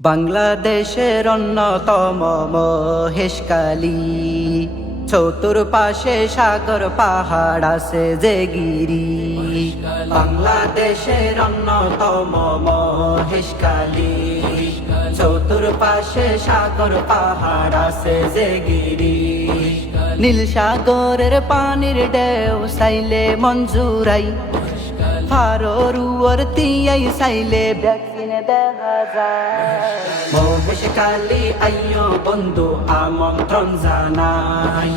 বাংলাদেশের অন্যতম মহেশখালী, চতুর্পাশে সাগর পাহাড় আছে যে গিরি। বাংলাদেশের অন্যতম মহেশখালী, চতুর্পাশে সাগর পাহাড় আছে যে গিরি। নীল সাগরের পানির ঢেউ চাইলে মঞ্জুরাই, ফারোর তিয়াই চাইলে ভ্যাকসিনে দেখা যায়। মহেশখালী আইয়ো বন্ধু আমন্ত্রণ জানাই,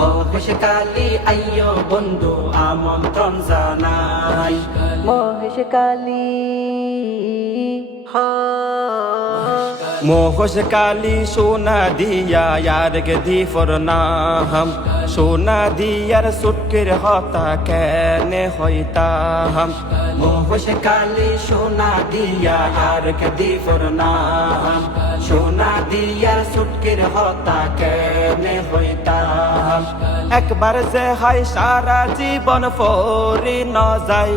মহেশখালী আইয়ো বন্ধু আমন্ত্রণ জানাই। মহেশখালী মহেশখালী সোনা দিয়া ইয়ারকে দি ফরনাম, সোনা দিয়ার সুটকের হতা কেনে হইতাম। মহেশখালী সোনা দিয়া ইয়ারকে দি ফরনাম, সোনা দিয়ার সুটকের হতা কেনে হইতাম। একবার যে হয় সারা জীবন ফরি ন যাই,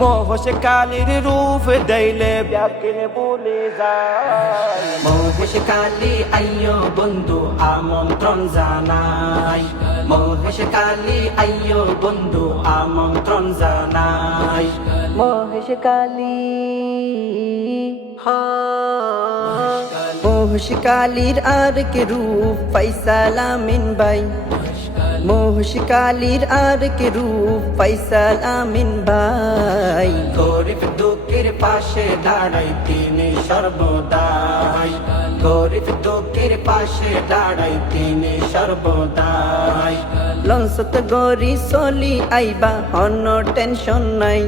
মহেশখালীর রূপ দেইলে ব্যাকিনে বলে যায়। মহেশখালী আইয়ো বন্ধু আমন্ত্রণ জানাই, মহেশখালী আইয়ো বন্ধু আমন্ত্রণ জানাই। মহেশখালী মহেশখালীর আর কে রূপ ফয়সাল আমিন ভাই, মহেশখালীর আর কে রূপ ফয়সাল আমিন ভাই। গরিব দুঃখের পাশে দাঁড়াই তিনি সর্বদাই, গরিব দুঃখের পাশে দাঁড়াই তিনি সর্বদাই। লঞ্চত গরি চলি আইবা হন টেনশন নাই,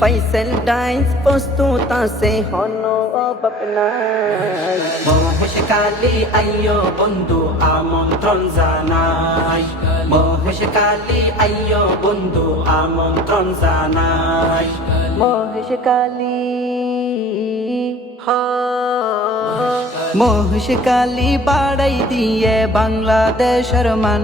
ফয়সাল ডাইস প্রস্তুত আছে হন অভাব নাই। মহেশখালী আইয়ো বন্ধু আমন্ত্রণ জানাই, মহেশখালী আইয়ো বন্ধু আমন্ত্রণ জানাই। মহেশখালী মহেশখালী বাড়াই দিয়ে বাংলাদেশের মান,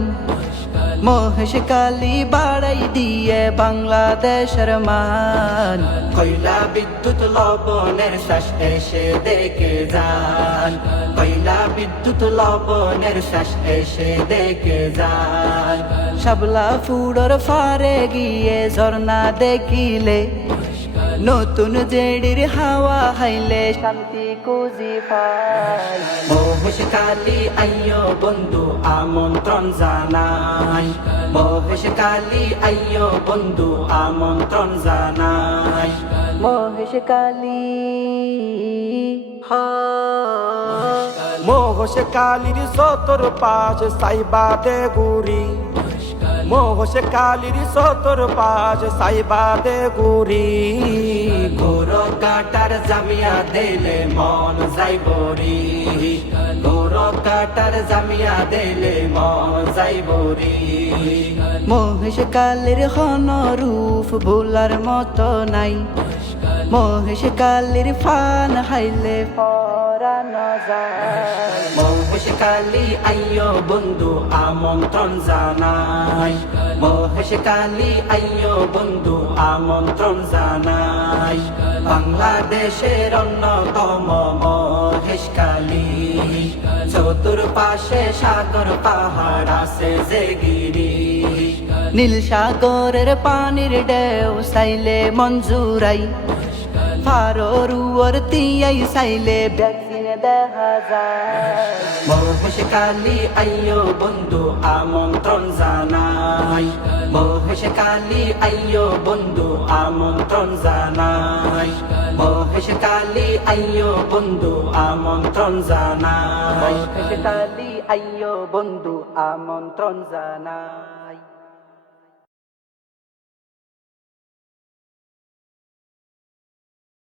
মহেশখালী বাড়াই দিয়ে বাংলাদেশের মান। কয়লা বিদ্যুৎ লবণের শ্বাস এসে দেখে যান, কয়লা বিদ্যুৎ লবণের শ্বাস এসে দেখে যান। শাপলা ফুড়র ফারে গিয়ে ঝর্ণা দেখিলে, নতুন জেডির হাওয়া হাইলে শান্তি খুঁজি পাই। মহেশখালী আইয়ো বন্ধু আমন্ত্রণ জানাই, মহেশখালী আইয়ো বন্ধু আমন্ত্রণ জানাই। মহেশখালী মহেশখালীর সতর পাশ সাইবা দে গুরি, মহেশখালীর সতর পাশ সাইবা দে গুরি। গোর কাটার জামিয়া দিলে মন যাইবরি, গোর কাটার জামিয়া দিলে মন যাইবরি। মহেশখালীর হন রূপ ভোলার মতো নাই, মহেশখালীর ফান হাইলে পরান যায়। মহেশখালী আইয়ো বন্ধু আমন্ত্রণ জানাই, মহেশখালী আইয়ো বন্ধু আমন্ত্রণ জানাই। বাংলাদেশের অন্যতম মহেশখালী, চতুর্পাশে সাগর পাহাড় আছে যে গিরি। নীল সাগরের পানির ঢেউ চাইলে মঞ্জুরাই, ফারোর তিয়াই চাইলে ভ্যাকসিনে দেখা যায়। মহেশখালী আইয়ো বন্ধু আমন্ত্রণ জানাই, মহেশখালী আইয়ো বন্ধু আমন্ত্রণ জানাই। মহেশখালী আইয়ো বন্ধু আমন্ত্রণ জানাই, মহেশখালী আইয়ো বন্ধু আমন্ত্রণ জানাই।